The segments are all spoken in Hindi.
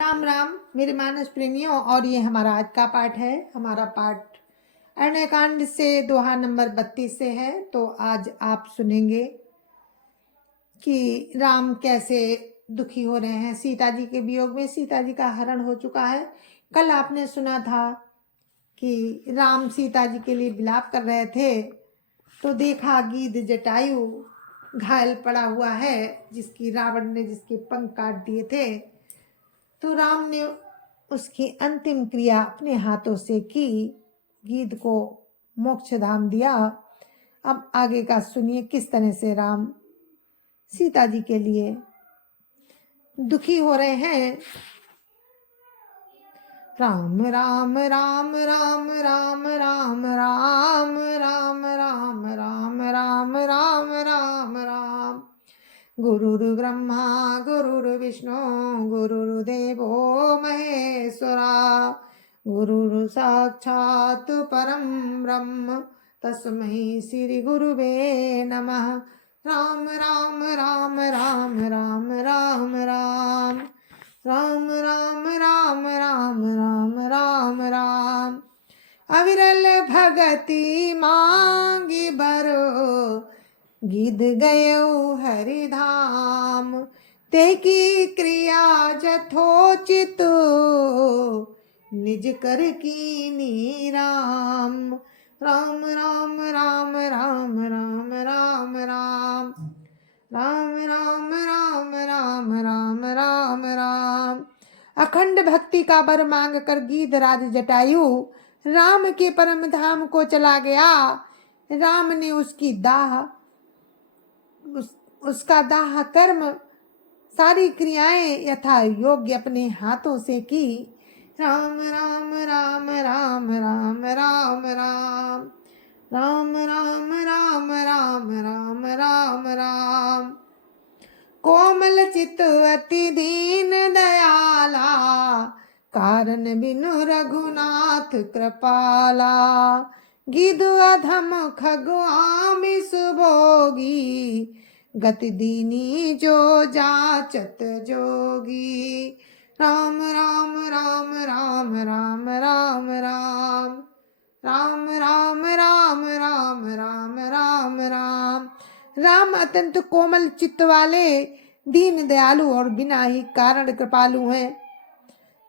राम राम मेरे मानस प्रेमियों। और ये हमारा आज का पाठ है। हमारा पाठ अरण्यकांड से दोहा नंबर 32 से है। तो आज आप सुनेंगे कि राम कैसे दुखी हो रहे हैं सीता जी के वियोग में। सीता जी का हरण हो चुका है। कल आपने सुना था कि राम सीता जी के लिए विलाप कर रहे थे तो देखा गीध जटायु घायल पड़ा हुआ है, जिसकी रावण ने जिसके पंख काट दिए थे। तो राम ने उसकी अंतिम क्रिया अपने हाथों से की, गीध को मोक्ष धाम दिया। अब आगे का सुनिए किस तरह से राम सीता जी के लिए दुखी हो रहे हैं। राम राम राम राम राम राम राम राम राम राम राम राम राम राम। गुरुर्ब्रह्मा गुरुर्विष्णु गुरुर्देवो महेश्वरा, गुरुर् साक्षात् परं ब्रह्म तस्मै श्री गुरुवे नमः। राम राम राम राम राम राम राम राम राम राम राम राम राम राम। अविरल भगति मांगी बरो, गिद गयो हरिधाम। ते की क्रिया जथोचित, निज कर कीनी राम। राम राम राम राम राम राम राम राम राम राम राम राम राम राम। अखंड भक्ति का वर मांग कर गीधराज जटायु राम के परम धाम को चला गया। राम ने उसकी उसका दाह कर्म सारी क्रियाएं यथा योग्य अपने हाथों से की। राम राम राम राम राम राम राम राम राम राम राम राम राम राम। कोमल चित अति दीन दयाला, कारण बिनु रघुनाथ कृपाला। गिदु अधम खगु आमिष भोगी, गति दीनी जो जाचत जोगी। राम राम राम राम राम राम राम राम राम राम राम राम राम राम। राम अत्यंत कोमल चित्त वाले, दीन दयालु और बिना ही कारण कृपालु हैं।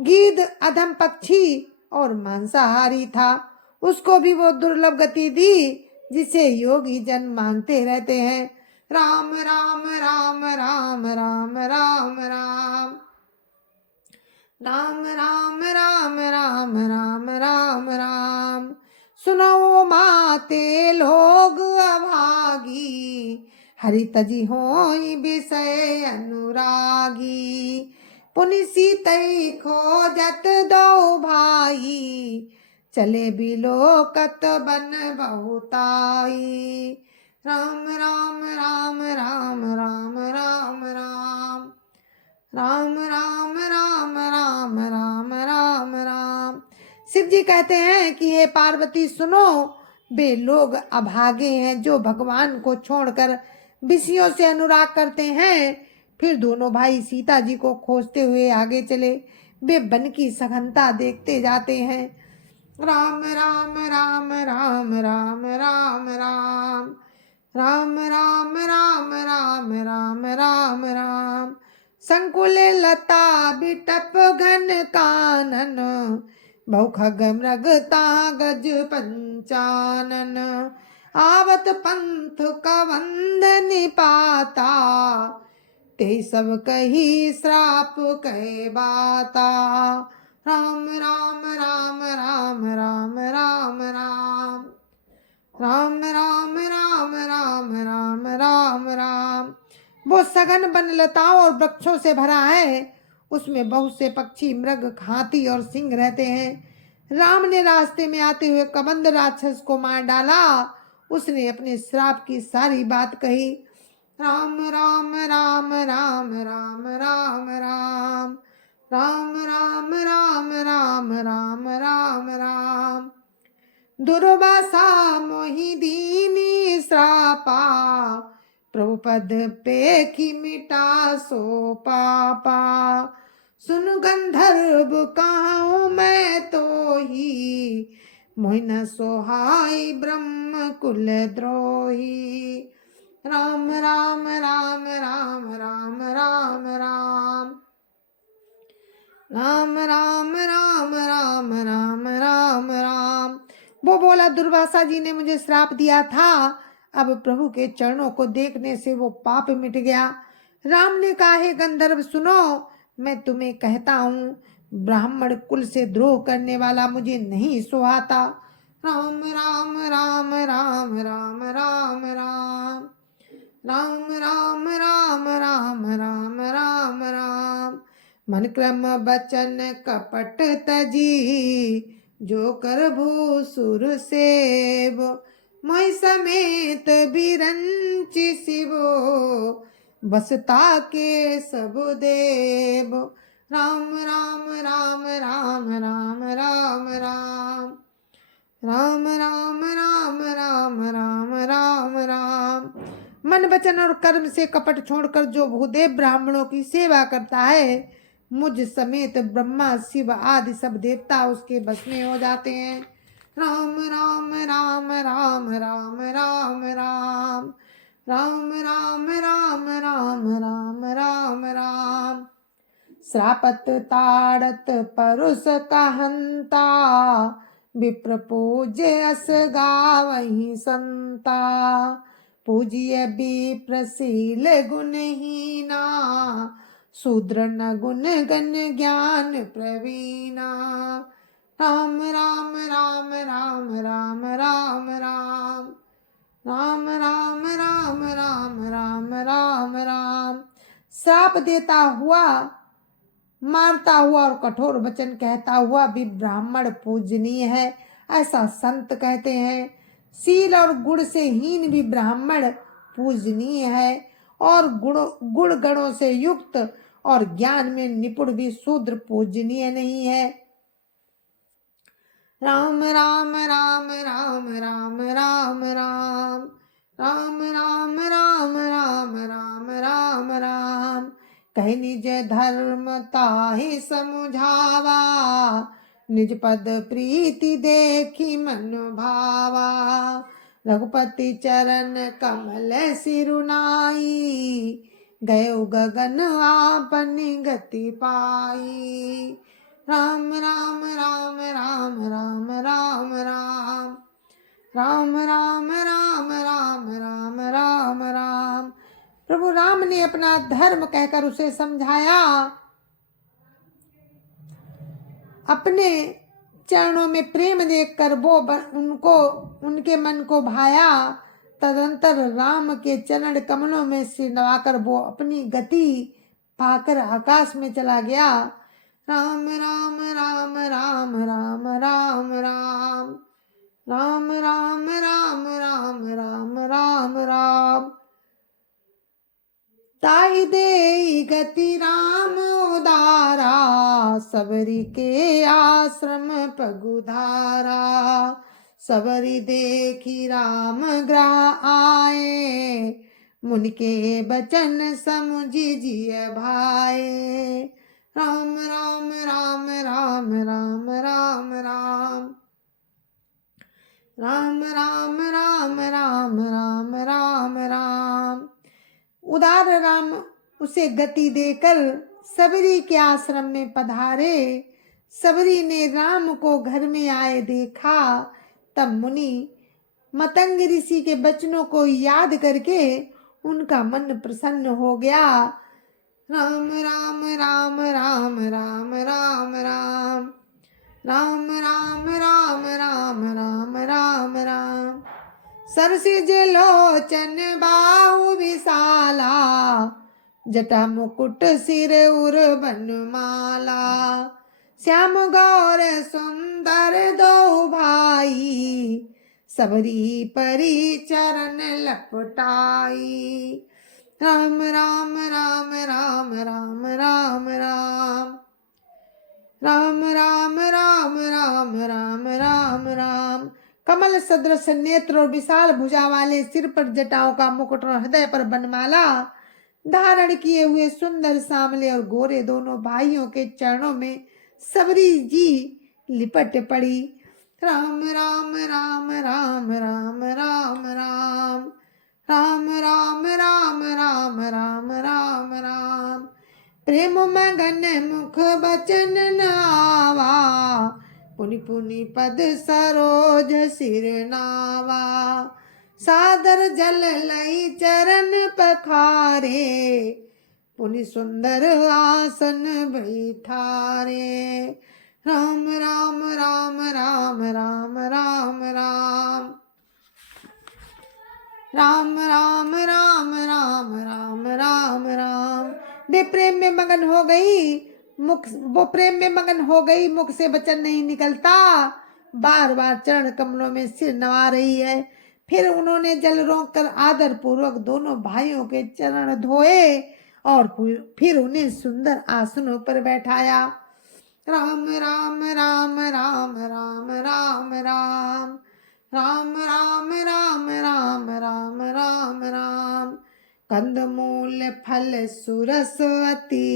गीध अधम पक्षी और मांसाहारी था, उसको भी वो दुर्लभ गति दी जिसे योगी जन मांगते रहते हैं। राम राम राम राम राम राम राम राम राम राम राम राम राम राम। सुनो माते लोग अभागी, हरि तजी होई विषय अनुरागी। पुनि सीतई खोजत दो भाई, चले बिलोकत बन बहुताई। राम राम राम राम राम राम राम राम राम राम राम राम राम राम। शिव जी कहते हैं कि हे पार्वती सुनो, वे लोग अभागे हैं जो भगवान को छोड़कर विषयों से अनुराग करते हैं। फिर दोनों भाई सीता जी को खोजते हुए आगे चले। वे वन की सघनता देखते जाते हैं। राम राम राम राम राम राम राम राम राम राम राम राम राम राम। संकुल लता बिटप घन कानन, बहु खग मृगता गज पंचानन। आवत पंथ कवंद निपाता, ते सब कही श्राप कहे बाता। राम राम राम राम राम राम राम राम राम राम राम राम राम राम। वो सघन वनलताओं और वृक्षों से भरा है, उसमें बहुत से पक्षी, मृग, हाथी और सिंह रहते हैं। राम ने रास्ते में आते हुए कबंध राक्षस को मार डाला। उसने अपने श्राप की सारी बात कही। राम राम राम राम राम राम राम राम राम राम राम राम राम राम। दुर्वासा मोहि दीनी श्रापा, प्रभु पद पे की मिटा सो पापा। सुन गंधर्व कहाऊं मैं तो ही, मोहिन सोहाई ब्रह्म कुल द्रोही। राम राम राम राम राम राम राम राम राम राम राम राम राम राम। वो बोला, दुर्वासा जी ने मुझे श्राप दिया था, अब प्रभु के चरणों को देखने से वो पाप मिट गया। राम ने कहा, हे गंधर्व सुनो, मैं तुम्हें कहता हूँ, ब्राह्मण कुल से द्रोह करने वाला मुझे नहीं सुहाता। राम राम राम राम राम राम राम राम राम राम राम राम राम राम। मन क्रम बचन कपट तजी, जो कर भूसुर सेव, मैं समेत बिरंचि शिवो, बसता के सब देव। राम राम राम राम राम राम राम राम राम राम राम राम राम राम। मन वचन और कर्म से कपट छोड़कर जो भूदेव ब्राह्मणों की सेवा करता है, मुझ समेत ब्रह्मा शिव आदि सब देवता उसके बस में हो जाते हैं। राम राम राम राम राम राम राम राम राम राम राम राम राम राम। श्रापत ताड़त परुष कहंता, विप्र पूज्य अस गावहि संता, पूजिय विप्रशील गुणहीना, शूद्र न गुण गण ज्ञान प्रवीणा। राम राम राम राम राम राम राम राम राम राम राम राम राम राम। श्राप देता हुआ, मारता हुआ और कठोर वचन कहता हुआ भी ब्राह्मण पूजनीय है, ऐसा संत कहते हैं। शील और गुण से हीन भी ब्राह्मण पूजनीय है, और गुण गणों से युक्त और ज्ञान में निपुण भी शूद्र पूजनीय नहीं है। राम राम राम राम राम राम राम राम राम राम राम राम राम राम। कह निज धर्म ताहि समुझावा, निज पद प्रीति देखी मन भावा, रघुपति चरण कमल सिरुनाई, गयो गगन आपनि गति पाई। राम राम राम राम राम राम राम राम राम राम राम राम राम राम। प्रभु राम ने अपना धर्म कहकर उसे समझाया, अपने चरणों में प्रेम देखकर वो उनके मन को भाया। तदंतर राम के चरण कमलों में सिर नवाकर वो अपनी गति पाकर आकाश में चला गया। राम राम राम राम राम राम राम राम राम राम राम राम राम राम। ताई दे गति राम उदारा, सबरी के आश्रम पगुधारा, सबरी देखी राम ग्रह आए, मुनि के बचन समुझी जिय भाए। राम राम राम राम राम राम राम राम राम राम राम राम राम राम। उदार राम उसे गति देकर सबरी के आश्रम में पधारे। सबरी ने राम को घर में आए देखा, तब मुनि मतंग ऋषि के वचनों को याद करके उनका मन प्रसन्न हो गया। राम राम राम राम राम राम राम राम राम राम राम राम राम राम। सरसिज लोचन बाहु विशाला, जटा मुकुट सिर उर बनमाला, श्याम गौर सुंदर दो भाई, सबरी परी चरण लपटाई। राम राम राम राम राम राम राम राम राम राम राम राम राम राम। कमल सदृश नेत्र और विशाल भुजा वाले, सिर पर जटाओं का मुकुट और हृदय पर बनमाला, धारण किए हुए सुंदर सांवले और गोरे दोनों भाइयों के चरणों में सबरी जी लिपट पड़ी। राम राम राम राम राम राम राम राम राम राम राम राम राम राम। प्रेम मगन मुख बचन नावा, पुनि पुनि पद सरोज सिर नावा। सादर जल लई चरण पखारे, पुनि सुंदर आसन बैठारे। राम राम राम राम राम राम राम राम राम राम राम राम राम राम। वे प्रेम में मगन हो गई, वो प्रेम में मगन हो गई, मुख से वचन नहीं निकलता, बार बार चरण कमलों में सिर नवा रही है। फिर उन्होंने जल रोक कर आदर पूर्वक दोनों भाइयों के चरण धोए और फिर उन्हें सुंदर आसनों पर बैठाया। राम राम राम राम राम राम राम राम राम राम राम राम राम राम। कंदमूल फल सुरसवती,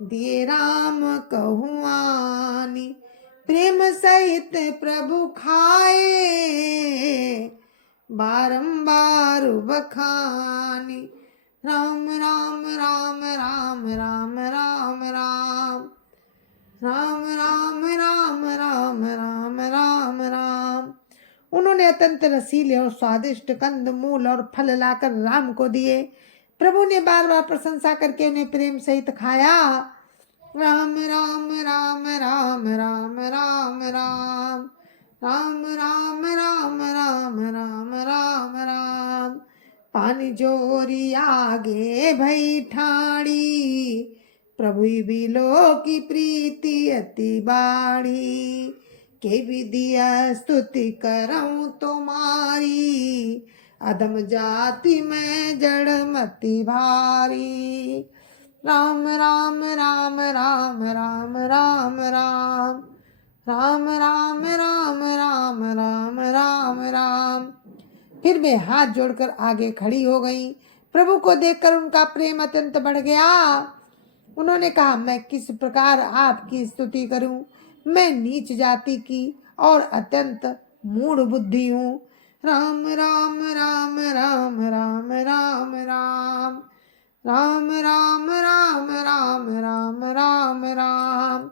दिए राम कहुआनी। प्रेम सहित प्रभु खाए, बारंबार बखानी। राम राम राम राम राम राम राम राम राम राम राम राम राम राम। उन्होंने अत्यंत रसीले और स्वादिष्ट कंद मूल और फल लाकर राम को दिए। प्रभु ने बार बार प्रशंसा करके उन्हें प्रेम सहित खाया। राम राम राम राम राम राम राम राम राम राम राम राम राम राम। पानी जोरी आगे भई ठाड़ी, प्रभु बिलो की प्रीति अति बाड़ी। के विधिया स्तुति करऊं तुम्हारी, अधम जाति में जड़ मति भारी। राम राम राम राम राम राम राम राम राम राम राम राम राम राम। फिर वे हाथ जोड़कर आगे खड़ी हो गईं। प्रभु को देखकर उनका प्रेम अत्यंत बढ़ गया। उन्होंने कहा, मैं किस प्रकार आपकी स्तुति करूं? मैं नीच जाति की और अत्यंत मूढ़ बुद्धि हूँ। राम राम राम राम राम राम राम राम राम राम राम राम राम राम।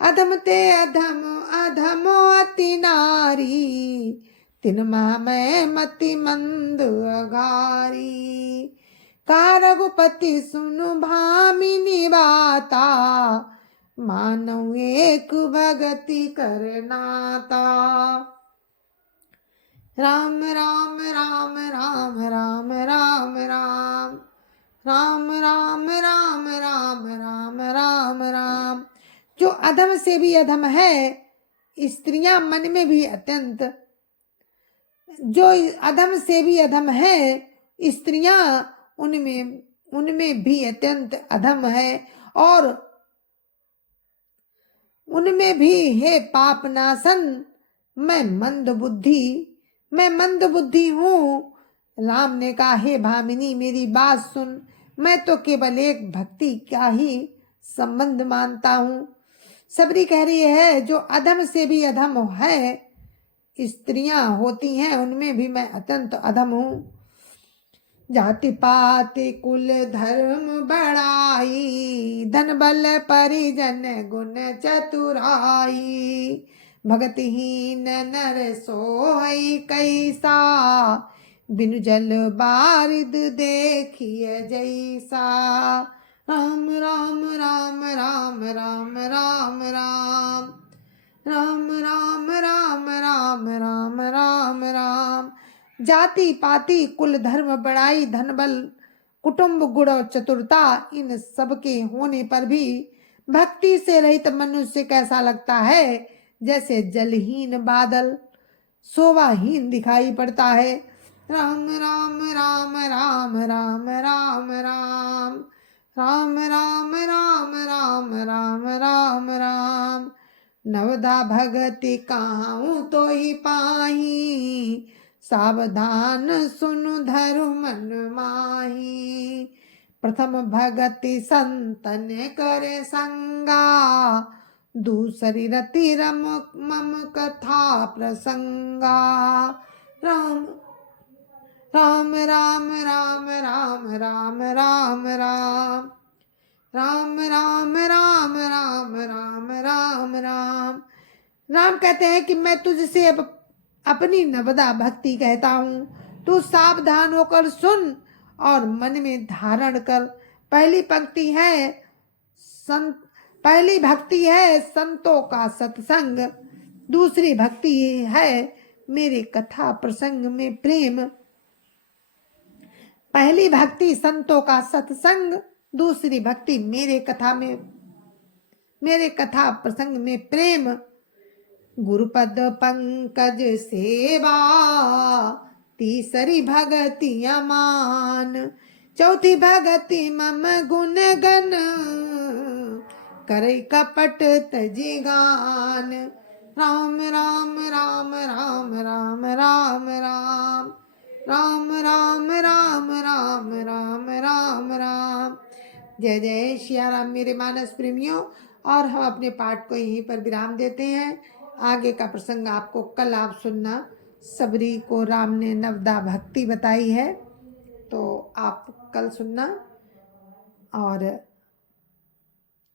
अधम ते अधम अधमो अति नारी, तिन माह मैं मति मंद अगारी। का रघुपति सुनु भामिनी बाता, मानव एक भगति करनाता। राम राम राम राम राम राम राम राम राम राम राम राम राम राम। जो अधम से भी अधम है, स्त्रियां मन में भी अत्यंत, जो अधम से भी अधम है, स्त्रियां उनमें भी अत्यंत अधम है, और उनमें भी है पाप नाशन। मैं मंद बुद्धि हूँ। राम ने कहा, हे भामिनी मेरी बात सुन, मैं तो केवल एक भक्ति का ही संबंध मानता हूँ। सबरी कह रही है, जो अधम से भी अधम है, स्त्रियां होती हैं, उनमें भी मैं अत्यंत अधम हूँ। जाति पाति कुल धर्म बड़ाई, धन बल परिजन गुण चतुराई। भगतिहीन नर सोई कैसा, बिनु जल बारिद देखिए जैसा। राम राम राम राम राम राम राम राम राम राम राम राम राम राम। जाति पाति कुल धर्म बड़ाई धन बल कुटुंब गुण और चतुरता, इन सब के होने पर भी भक्ति से रहित मनुष्य कैसा लगता है? जैसे जलहीन बादल शोभाहीन दिखाई पड़ता है। राम राम राम राम राम राम राम राम राम राम राम राम राम राम। नवदा भगति काहूँ तो ही पाही, सावधान सुनु धरु मन माही। प्रथम भगति संतन करे संगा, दूसरी रति रम मम कथा प्रसंगा। राम राम राम राम राम राम राम राम राम राम राम राम राम राम राम। राम कहते हैं कि मैं तुझसे अब अपनी नवदा भक्ति कहता हूँ, तू सावधान होकर सुन और मन में धारण कर। पहली भक्ति है संतों का सत्संग, दूसरी भक्ति है मेरे कथा प्रसंग में प्रेम। पहली भक्ति संतों का सत्संग, दूसरी भक्ति मेरे कथा प्रसंग में प्रेम। गुरुपद पंकज सेवा, तीसरी भगति अमान, चौथी भगति मम गुण गन, करे कपट तजी गान। राम राम राम राम राम राम राम राम राम राम राम राम राम राम। जय जय श्री राम मेरे मानस प्रेमियों। और हम अपने पाठ को यहीं पर विराम देते हैं। आगे का प्रसंग आपको कल आप सुनना। सबरी को राम ने नवदा भक्ति बताई है, तो आप कल सुनना। और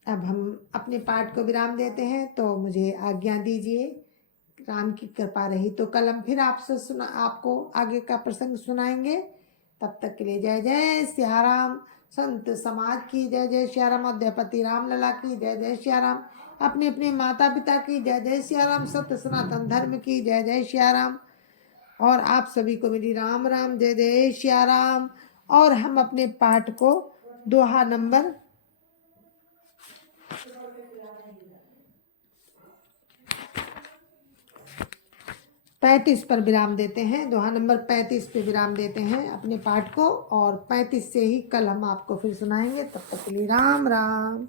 अब हम अपने पाठ को विराम देते हैं, तो मुझे आज्ञा दीजिए। राम की कृपा रही तो कल हम फिर आपको आगे का प्रसंग सुनाएंगे। तब तक के लिए जय जय सिया राम। संत समाज की जय जय सिया राम। अध्यापति राम लला की जय जय सिया राम। अपने अपने माता पिता की जय जय सिया राम। सत्य सनातन धर्म की जय जय सिया राम। और आप सभी को मेरी राम राम जय जय सिया राम। और हम अपने पाठ को दोहा नंबर 35 पर विराम देते हैं। दोहा नंबर 35 पे विराम देते हैं अपने पाठ को, और 35 से ही कल हम आपको फिर सुनाएंगे। तब तक के लिए राम राम।